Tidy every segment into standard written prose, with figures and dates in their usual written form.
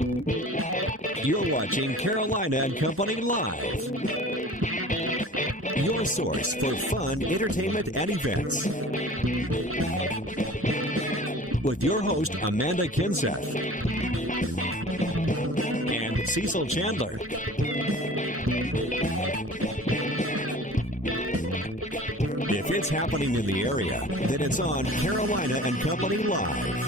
You're watching Carolina and Company Live. Your source for fun, entertainment, and events. With your host, Amanda Kinseth. And Cecil Chandler. If it's happening in the area, then it's on Carolina and Company Live.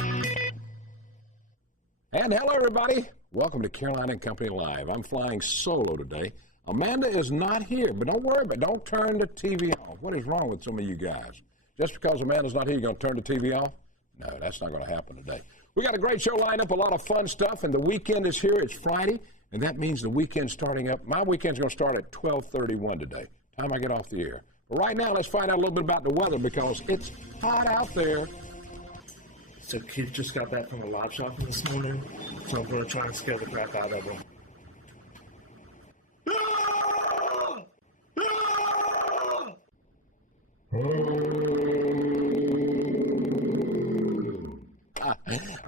And hello, everybody. Welcome to Carolina and Company Live. I'm flying solo today. Amanda is not here, but don't worry, but don't turn the TV off. What is wrong with some of you guys? Just because Amanda's not here, you're going to turn the TV off? No, that's not going to happen today. We got a great show lined up, a lot of fun stuff, and the weekend is here. It's Friday, and that means the weekend's starting up. My weekend's going to start at 12:31 today, time I get off the air. But right now, let's find out a little bit about the weather because it's hot out there. So Keith just got back from a live shopping this morning, so I'm going to try and scare the crap out of him.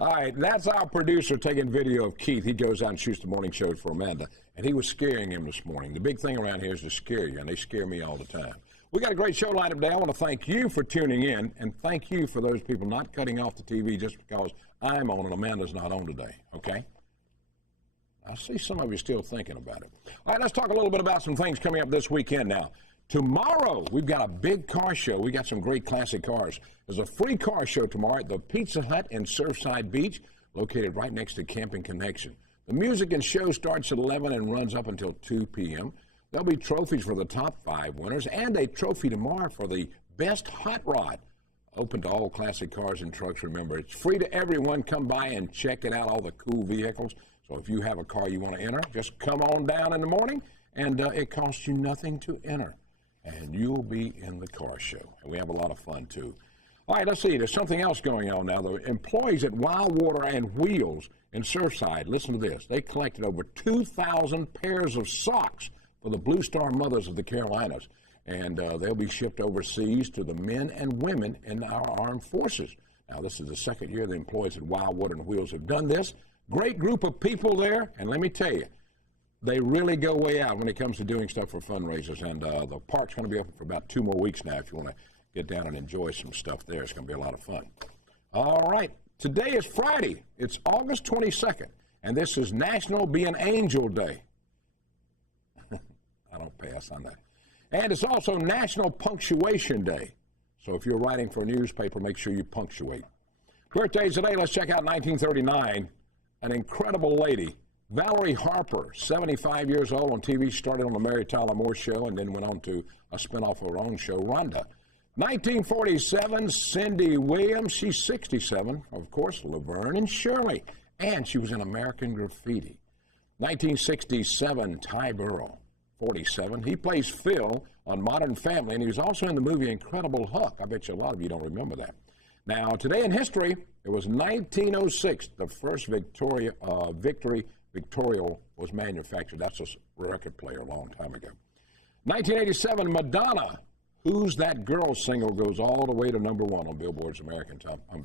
All right, that's our producer taking video of Keith. He goes out and shoots the morning shows for Amanda, and he was scaring him this morning. The big thing around here is to scare you, and they scare me all the time. We got a great show lined up today. I want to thank you for tuning in, and thank you for those people not cutting off the TV just because I'm on and Amanda's not on today, okay? I see some of you still thinking about it. All right, let's talk a little bit about some things coming up this weekend now. Tomorrow, we've got a big car show. We got some great classic cars. There's a free car show tomorrow at the Pizza Hut in Surfside Beach, located right next to Camping Connection. The music and show starts at 11 and runs up until 2 p.m. There'll be trophies for the top 5 winners and a trophy tomorrow for the best hot rod. Open to all classic cars and trucks. Remember, it's free to everyone. Come by and check it out, all the cool vehicles. So if you have a car you want to enter, just come on down in the morning, and it costs you nothing to enter. And you'll be in the car show. And we have a lot of fun, too. All right, let's see. There's something else going on now. The employees at Wild Water and Wheels in Surfside, listen to this. They collected over 2,000 pairs of socks for the Blue Star mothers of the Carolinas. And they'll be shipped overseas to the men and women in our armed forces. Now, this is the second year the employees at Wild Water and Wheels have done this. Great group of people there. And let me tell you, they really go way out when it comes to doing stuff for fundraisers. And the park's going to be open for about 2 more weeks now if you want to get down and enjoy some stuff there. It's going to be a lot of fun. All right. Today is Friday. It's August 22nd. And this is National Be an Angel Day. I don't pass on that. And it's also National Punctuation Day. So if you're writing for a newspaper, make sure you punctuate. Birthdays today, let's check out 1939. An incredible lady, Valerie Harper, 75 years old on TV, started on the Mary Tyler Moore Show and then went on to a spinoff of her own show, Rhonda. 1947, Cindy Williams, she's 67. Of course, Laverne and Shirley. And she was in American Graffiti. 1967, Ty Burrell, 47. He plays Phil on Modern Family, and he was also in the movie Incredible Hulk. I bet you a lot of you don't remember that. Now, today in history, it was 1906, the first Victory Victorial was manufactured. That's a record player a long time ago. 1987, Madonna, Who's That Girl single goes all the way to #1 on Billboard's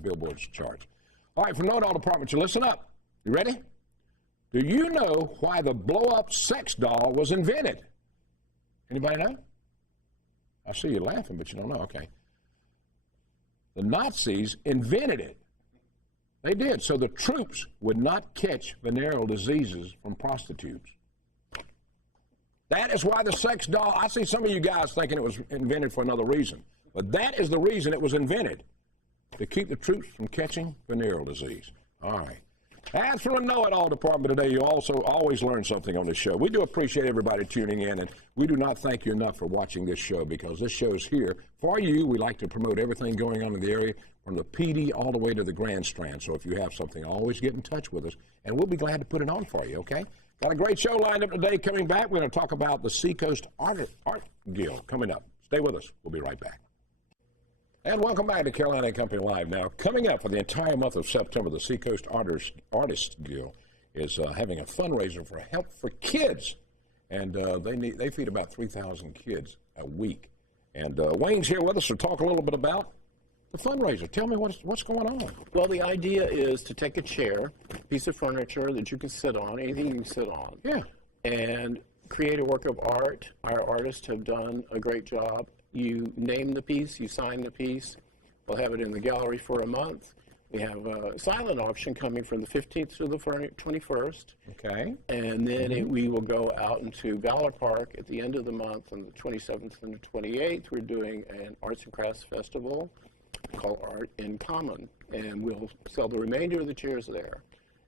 Billboard's charts. All right, from Know-It-All Department, you listen up. You ready? Do you know why the blow-up sex doll was invented? Anybody know? I see you laughing, but you don't know. Okay. The Nazis invented it. They did, so the troops would not catch venereal diseases from prostitutes. That is why the sex doll, I see some of you guys thinking it was invented for another reason, but that is the reason it was invented, to keep the troops from catching venereal disease. All right. As for the Know-It-All Department today, you also always learn something on this show. We do appreciate everybody tuning in, and we do not thank you enough for watching this show because this show is here for you. We like to promote everything going on in the area from the PD all the way to the Grand Strand. So if you have something, always get in touch with us, and we'll be glad to put it on for you, okay? Got a great show lined up today. Coming back, we're going to talk about the Seacoast Art Guild coming up. Stay with us. We'll be right back. And welcome back to Carolina and Company Live. Now, coming up for the entire month of September, the Seacoast Artists Guild is having a fundraiser for Help for Kids. And they feed about 3,000 kids a week. And Wayne's here with us to talk a little bit about the fundraiser. Tell me what's going on. Well, the idea is to take a chair, piece of furniture that you can sit on, anything you can sit on, Yeah. and create a work of art. Our artists have done a great job. You name the piece, you sign the piece. We'll have it in the gallery for a month. We have a silent auction coming from the 15th to the 21st. Okay. And then we will go out into Valor Park at the end of the month on the 27th and the 28th. We're doing an arts and crafts festival called Art in Common. And we'll sell the remainder of the chairs there.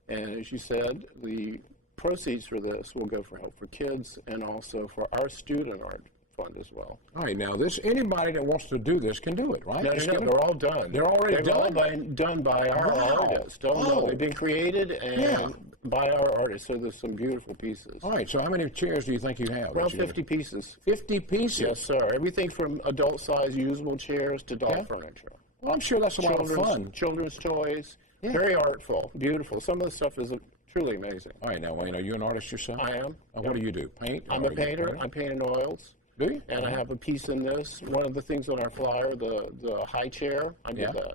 And as you said, the proceeds for this will go for Help for Kids and also for our student art fund as well. All right, now anybody that wants to do this can do it, right? No, they're all done. They're already They've done? all been done by our artists. They've been created and by our artists, so there's some beautiful pieces. All right, so how many chairs do you think you have? Around 50 pieces. 50 pieces? Yes, sir. Everything from adult-size usable chairs to doll furniture. Well, I'm sure that's a lot of fun. Children's toys. Yeah. Very artful, beautiful. Some of the stuff is truly amazing. All right, now, Wayne, are you an artist yourself? I am. What do you do? Paint? I'm a painter. I paint in oils. Do you? And I have a piece in this. One of the things on our flyer, the high chair, I did that.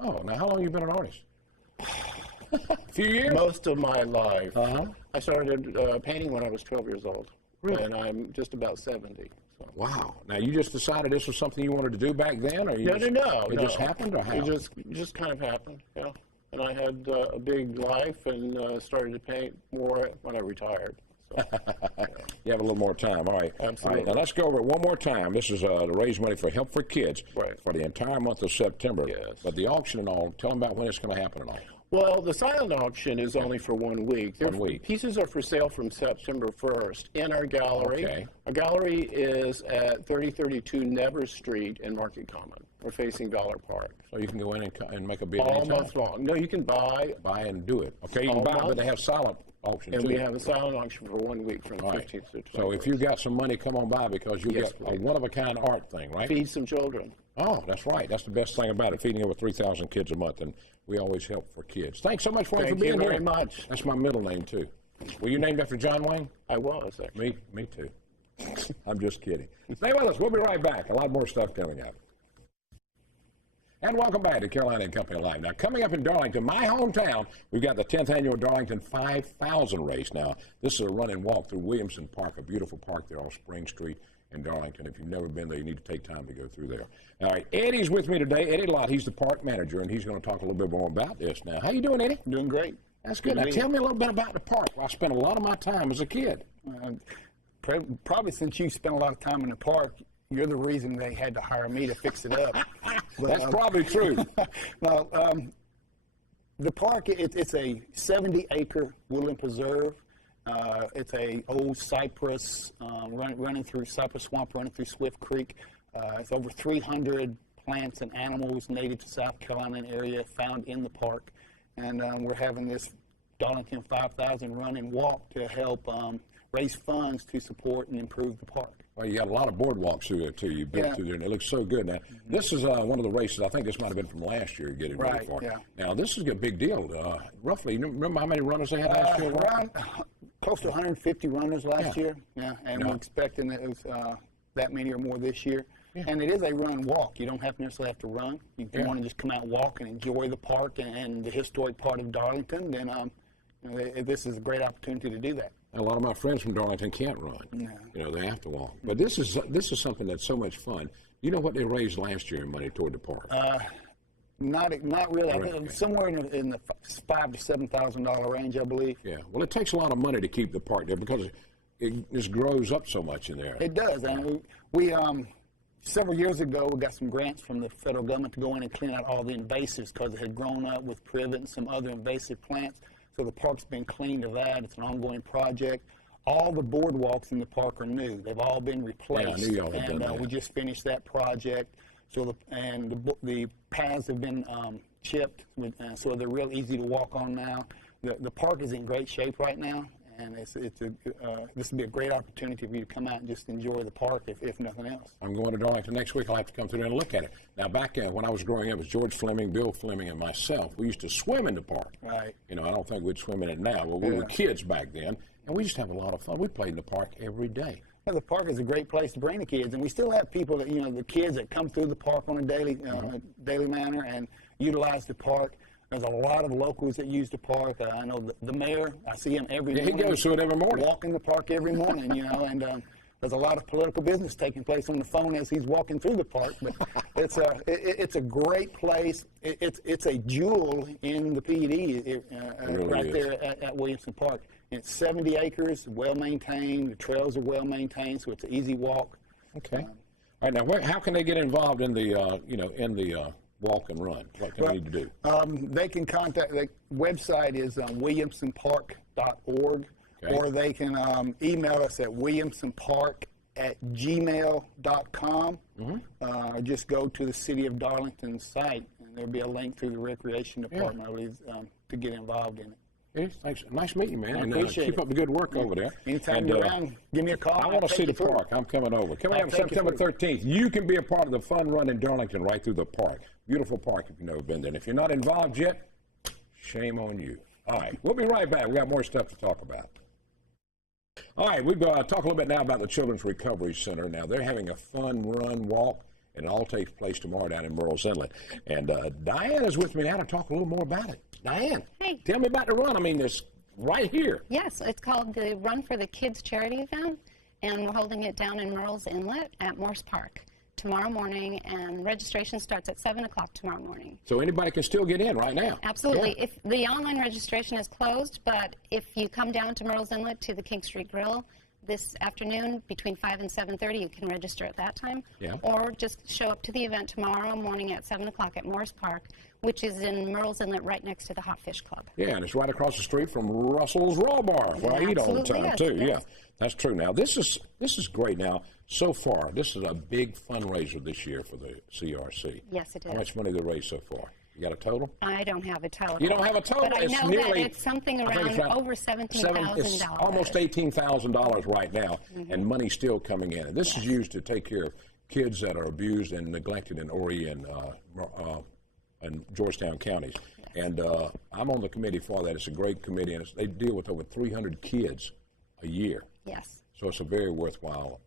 Oh, now how long have you been an artist? A few years? Most of my life. Uh-huh. I started painting when I was 12 years old. Really? And I'm just about 70. So. Wow. Now, you just decided this was something you wanted to do back then? Or you No. It just happened, or how? It just kind of happened, yeah. And I had a big life and started to paint more when I retired. So, You have a little more time. All right. Absolutely. All right, now let's go over it one more time. This is to raise money for Help for Kids Right. for the entire month of September. Yes. But the auction and all, tell them about when it's going to happen and all. Well, the silent auction is only for 1 week. 1 week. Pieces are for sale from September 1st in our gallery. Okay. Our gallery is at 3032 Nevers Street in Market Common. We're facing Valor Park. So you can go in and make a bid All anytime. month long. No, you can buy. Buy and do it. Okay, you can All buy, month. but they have silent auction And too. we have a silent auction for 1 week from All right. 15th to 21st. So if you got some money, come on by because you Yes, get a please. one-of-a-kind art thing, right? Feed some children. Oh, that's right. That's the best thing about it, feeding over 3,000 kids a month, and we always help for kids. Thanks so much for Thank being you here. very much. That's my middle name, too. Were you named after John Wayne? I was, actually. Me too. I'm just kidding. Stay with us. We'll be right back. A lot more stuff coming up. And welcome back to Carolina and Company Live. Now, coming up in Darlington, my hometown, we've got the 10th annual Darlington 5,000 race. Now, this is a run and walk through Williamson Park, a beautiful park there on Spring Street in Darlington. If you've never been there, you need to take time to go through there. All right, Eddie's with me today. Eddie Lott, he's the park manager, and he's going to talk a little bit more about this now. How you doing, Eddie? Doing great. That's good. Now, tell me a little bit about the park. I spent a lot of my time as a kid. Probably since you spent a lot of time in the park, you're the reason they had to hire me to fix it up. That's probably true. Well, the park, it's a 70-acre woodland preserve. It's a old cypress running through Cypress Swamp, running through Swift Creek. It's over 300 plants and animals native to South Carolina area found in the park. And we're having this Darlington 5,000 run and walk to help raise funds to support and improve the park. Well, you got a lot of boardwalks through there, too. You built through there, and it looks so good. Now, this is one of the races. I think this might have been from last year, getting ready for. Yeah. Now, this is a big deal. Roughly, you remember how many runners they had last year? Around close to 150 runners last year. Yeah, and we're expecting that it was that many or more this year. Yeah. And it is a run walk. You don't have to necessarily have to run. If you want to just come out and walk and enjoy the park and the historic part of Darlington, then this is a great opportunity to do that. A lot of my friends from Darlington can't run. No. You know, they have to walk. But this is something that's so much fun. You know what they raised last year in money toward the park? Not really. I Right. think somewhere in the $5,000 to $7,000 range, I believe. Yeah. Well, it takes a lot of money to keep the park there because it just grows up so much in there. It does. And we several years ago, we got some grants from the federal government to go in and clean out all the invasives because it had grown up with privet and some other invasive plants. So the park's been cleaned of that. It's an ongoing project. All the boardwalks in the park are new. They've all been replaced. Yeah, I knew y'all had done that. We just finished that project. So the paths have been chipped, so they're real easy to walk on now. The park is in great shape right now, and this would be a great opportunity for you to come out and just enjoy the park, if nothing else. I'm going to Darlington next week. I'll have to come through there and look at it. Now, back when I was growing up, it was George Fleming, Bill Fleming, and myself. We used to swim in the park. Right. You know, I don't think we'd swim in it now, but we were kids back then, and we used to have a lot of fun. We played in the park every day. Yeah, the park is a great place to bring the kids, and we still have people that, the kids that come through the park on a daily manner and utilize the park. There's a lot of locals that use the park. I know the mayor, I see him every morning. He goes to it every morning. Walking the park every morning, and there's a lot of political business taking place on the phone as he's walking through the park. But it's a great place. It's a jewel in the PD right there at Williamson Park. And it's 70 acres, well maintained. The trails are well maintained, so it's an easy walk. Okay. All right. Now, how can they get involved in the walk and run? What can they need to do? They can contact. The website is williamsonpark.org, okay. or they can email us at williamsonpark@gmail.com. Or just go to the City of Darlington site, and there'll be a link through the Recreation Department, I believe, to get involved in it. Hey, thanks. Nice meeting you, man. I and appreciate keep up the good work over there. Anytime you're around, give me a call. I want to see the park. I'm coming over. Coming up September 13th. You can be a part of the fun run in Darlington right through the park. Beautiful park if you've never been there. And if you're not involved yet, shame on you. All right. We'll be right back. We got more stuff to talk about. All right. We've got to talk a little bit now about the Children's Recovery Center. Now, they're having a fun run walk, and it all takes place tomorrow down in Murrells Inlet. And Diane is with me now to talk a little more about it. Diane, hey, tell me about the run. I mean, this right here. Yes, it's called the Run for the Kids charity event, and we're holding it down in Murrells Inlet at Morse Park tomorrow morning, and registration starts at 7 o'clock tomorrow morning. So anybody can still get in right now? Absolutely. Yeah. If the online registration is closed, but if you come down to Murrells Inlet to the King Street Grill this afternoon between 5 and 7:30, you can register at that time. Yeah. Or just show up to the event tomorrow morning at 7 o'clock at Morse Park, which is in Murrells Inlet right next to the Hot Fish Club. Yeah, and it's right across the street from Russell's Raw Bar, where I eat all the time, too. Yes. Yeah, that's true. Now, this is great. Now, so far, this is a big fundraiser this year for the CRC. Yes, it is. How much money they raised so far? You got a total? I don't have a total. You don't have a total? But I know that it's something around over $17,000. It's almost $18,000 right now, and money's still coming in. And this is used to take care of kids that are abused and neglected in Horry and Georgetown counties. Yes. And I'm on the committee for that. It's a great committee, and they deal with over 300 kids a year. Yes. So it's a very worthwhile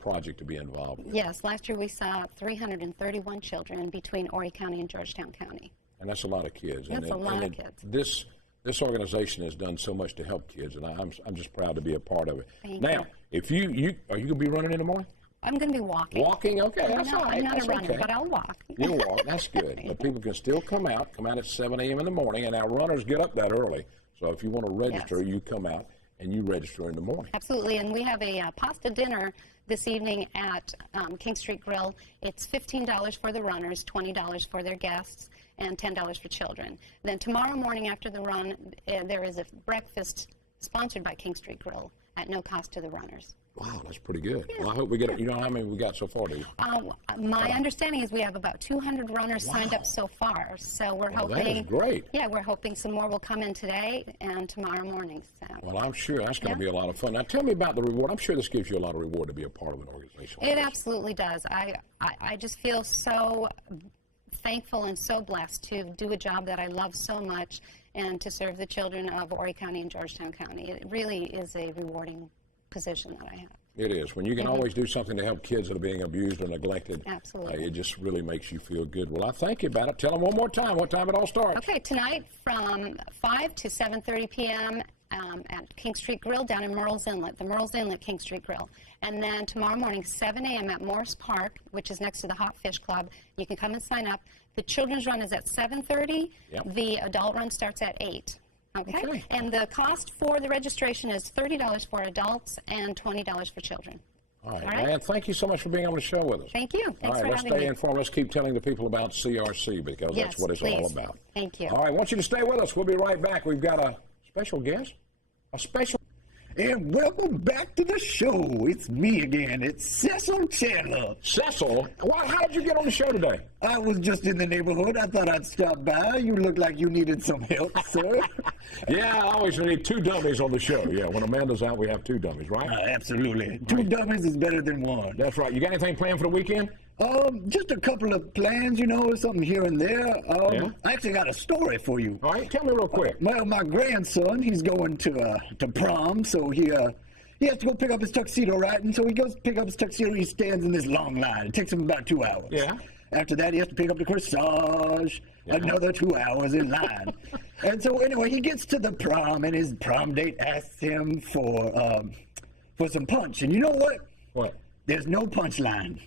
project to be involved with. Yes, last year we saw 331 children between Horry County and Georgetown County. And that's a lot of kids. That's a lot of kids. This organization has done so much to help kids, and I'm just proud to be a part of it. Thank now, you. if you are you going to be running in the morning? I'm going to be walking. Walking? Okay, that's all right. I'm not That's a runner, okay. but I'll walk. You'll walk. That's good. But people can still come out at 7 a.m. in the morning, and our runners get up that early. So if you want to register, you come out and you register in the morning. Absolutely, and we have a pasta dinner this evening at King Street Grill. It's $15 for the runners, $20 for their guests, and $10 for children. Then tomorrow morning after the run, there is a breakfast sponsored by King Street Grill at no cost to the runners. Wow, that's pretty good. Yeah. Well, I hope we get it. You know how many we got so far, do you? My understanding is we have about 200 runners signed up so far. So we're hoping. That is great. Yeah, we're hoping some more will come in today and tomorrow morning. So. Well, I'm sure that's going to be a lot of fun. Now, tell me about the reward. I'm sure this gives you a lot of reward to be a part of an organization like It this. absolutely does. I just feel so thankful and so blessed to do a job that I love so much and to serve the children of Horry County and Georgetown County. It really is a rewarding position that I have. It is. When you can always do something to help kids that are being abused or neglected, Absolutely. It just really makes you feel good. Well, I thank you about it. Tell them one more time what time it all starts. Okay, tonight from 5 to 7:30 p.m. At King Street Grill down in Murrells Inlet, the Murrells Inlet King Street Grill. And then tomorrow morning, 7 a.m. at Morse Park, which is next to the Hot Fish Club. You can come and sign up. The children's run is at 7:30. Yep. The adult run starts at 8. Okay. And the cost for the registration is $30 for adults and $20 for children. All right, Diane, thank you so much for being on the show with us. Thank you. Thanks all right, for let's having stay me. informed. Let's keep telling the people about CRC because Yes, that's what it's please. all about. Thank you. All right, I want you to stay with us. We'll be right back. We've got a special guest. And welcome back to the show. It's me again. It's Cecil Chandler. Cecil, how'd you get on the show today? I was just in the neighborhood. I thought I'd stop by. You look like you needed some help, sir. Yeah, I always need 2 dummies on the show. Yeah, when Amanda's out, we have 2 dummies, right? Absolutely. 2 dummies is better than 1. That's right. You got anything planned for the weekend? Just a couple of plans, something here and there. I actually got a story for you. All right, tell me real quick. Well, my grandson, he's going to prom, so he he has to go pick up his tuxedo, right? And so he goes to pick up his tuxedo, and he stands in this long line. It takes him about 2 hours. Yeah. After that, he has to pick up the corsage, another 2 hours in line. And so anyway, he gets to the prom, and his prom date asks him for some punch. And you know what? What? There's no punchline.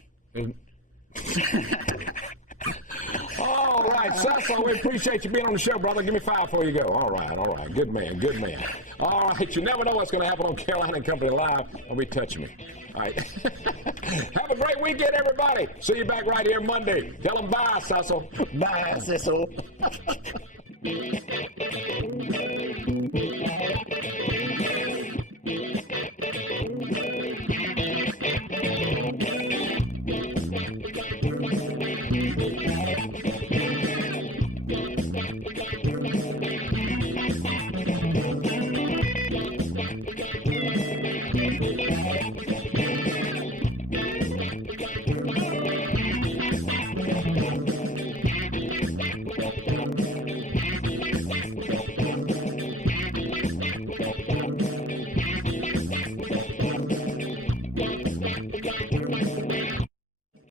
All right, Cecil, we appreciate you being on the show, brother. Give me 5 before you go. All right. Good man, good man. All right, you never know what's going to happen on Carolina and Company Live. Don't be touching me. All right. Have a great weekend, everybody. See you back right here Monday. Tell them bye, Cecil. Bye, Cecil. Thank you.